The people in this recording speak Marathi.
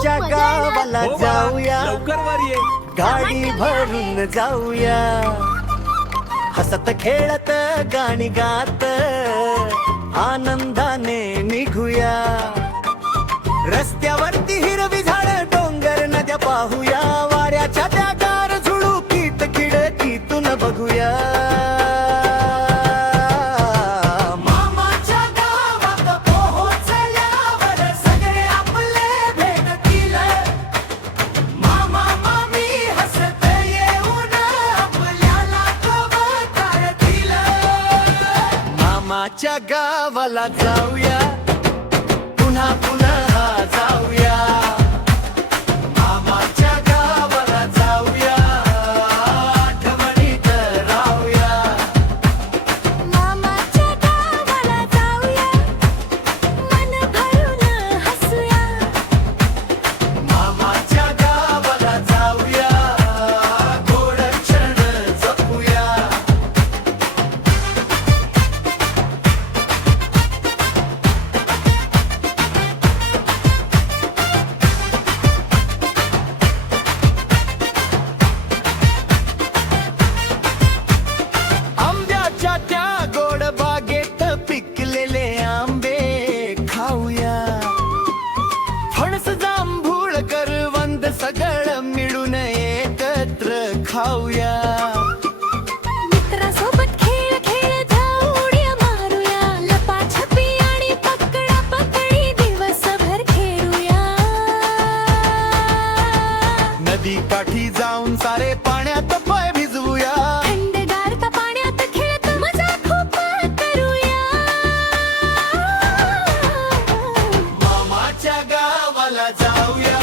मामाच्या गावाला हो बा, जाऊया, लवकर वर ये. गाडी भरून जाऊया, हसत खेळत गाणी गात आनंदाने निघूया. रस्त्यावरती हिरवी झाड, डोंगर नद्या पाहूया, वाऱ्याच्या त्या गार झुळुकीत खिडकीतून बघूया. मामाच्या गावात पोहोचल्यावर सगळे आपले भेटतील, मामा मामी हसत येऊन आपल्याला कवताळतील. मामाच्या गावाला जाऊया, पुन्हा पुन्हा जाऊया, मामाच्या गावाला जाऊया, आठवणीत राहूया. मामाच्या गावाला जाऊया, मन भरून हसूया. मामाच्या गावाला जाऊया, गोड क्षण जपूया. आंब्याच्या त्या गोड बागेत पिकलेले आंबे खाऊया, फणस जांभूळ करवंद सगळं मिळून एकत्र खाऊया. मित्रासोबत खेळ खेळत उड्या मारूया, लपाछपी आणि पकडा पकडी दिवसभर खेळूया. नदी काठी जाऊन सारे पाण्यात पाय भिजवूया. थंडगार त्या पाण्यात खेळत मजा खूप करूया. मामाच्या गावाला जाऊया,